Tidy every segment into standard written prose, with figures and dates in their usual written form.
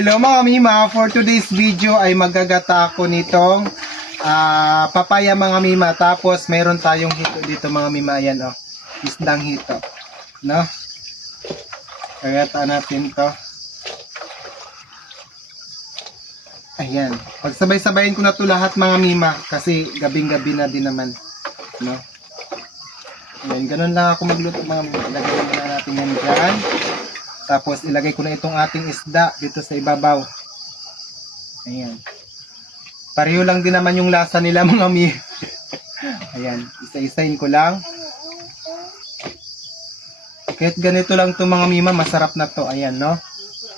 Hello mga mima, for today's video ay magagata ako nitong papaya mga mima. Tapos meron tayong hito dito mga mima. Ayan o, isdang hito. No? Kagataan natin to. Ayan. Pagsabay-sabayin ko na to lahat mga mima. Kasi gabing-gabi na din naman. No? Ayan, ganun lang ako magluto mga mima. Ilagay muna natin yan dyan. Tapos ilagay ko na itong ating isda dito sa ibabaw. Ayan. Pareho lang din naman yung lasa nila mga mi. Ayan. Isa-isahin ko lang. Kahit ganito lang to mga mima, masarap na to. Ayan, no?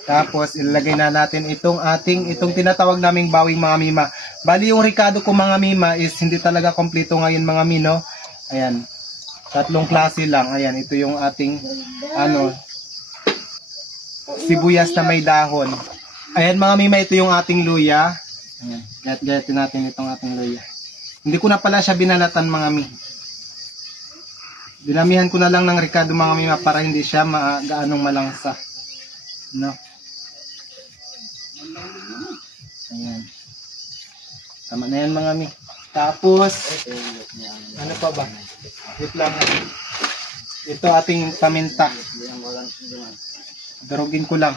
Tapos ilalagay na natin itong tinatawag naming bawing mga mima. Bali yung ricado ko mga mima is hindi talaga kompleto ngayon mga mino. Ayan. 3 klase lang. Ayan. Ito yung ating sibuyas na may dahon. Ayan mga mima, ito yung ating luya. Ayan, gayat-gayatin natin itong ating luya. Hindi ko na pala siya binalatan mga mi. Dinamihan ko na lang ng ricado mga mima para hindi siya gaanong malangsa. No? Ayan. Tama na yan mga mi. Tapos, ano pa ba? Wait lang. Ito ating paminta. Darugin ko lang.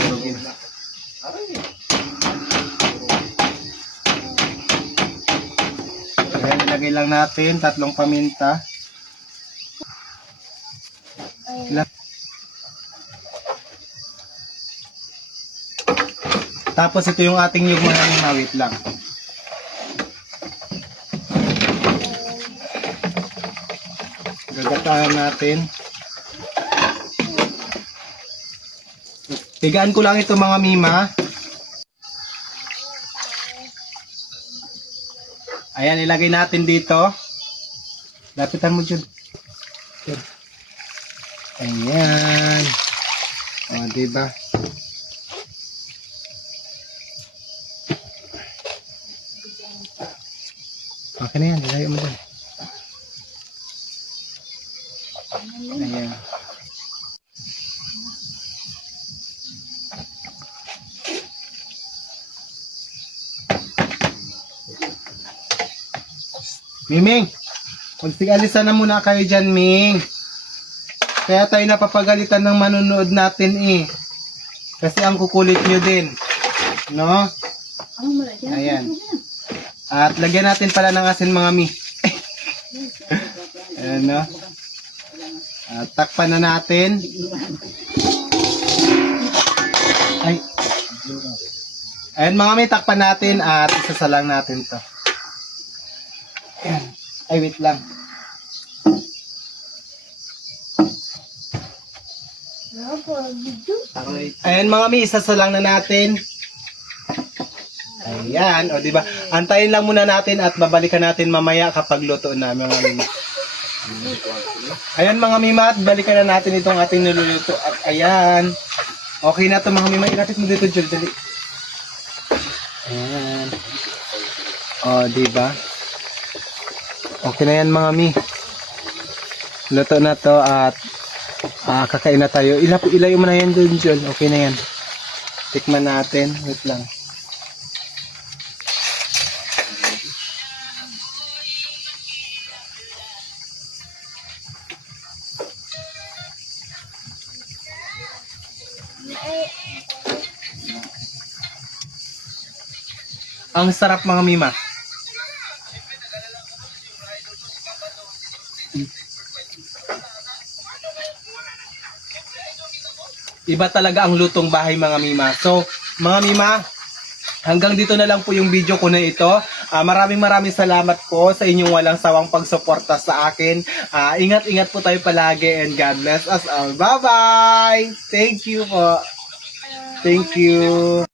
Darugin. Ayan, ilagay lang natin 3 paminta. Tapos ito yung ating yung mga wait lang. Gagatahan natin. Tigaan ko lang ito mga mima. Ayan, ilagay natin dito. Lapitan mo dyan. Ayan. O, diba? Okay na yan, ilagay mo dyan. Ayan. Miming, magsigalisan na muna kayo dyan, Ming. Kaya tayo napapagalitan ng manunood natin eh. Kasi ang kukulit nyo din. No? Ayan. At lagyan natin pala ng asin mga mi. Ayan, no? At takpan na natin. Ay. Ayan mga mi, takpan natin at isasalang natin to. Ayan. Ay, wait lang. Ayan mga mi, isasalang na natin. Ayan, o diba? Antayin lang muna natin at babalikan natin mamaya kapag luto na mga mi. Ayan mga mima, at balikan na natin itong ating niluluto. At ayan, okay na ito mga mima. Ilapit mo dito, Jul, dali. Ayan. O, diba? Okay na yan mga mi. Luto na to at kakain na tayo. Ilayo mo na yan dun, Jul. Okay na yan. Tikman natin. Wait lang. Ang sarap mga mima. Iba talaga ang lutong bahay mga mima. So, mga mima, hanggang dito na lang po yung video ko na ito. Maraming salamat po sa inyong walang sawang pagsuporta sa akin. Ingat-ingat po tayo palagi and God bless us all. Bye-bye! Thank you po. Thank you.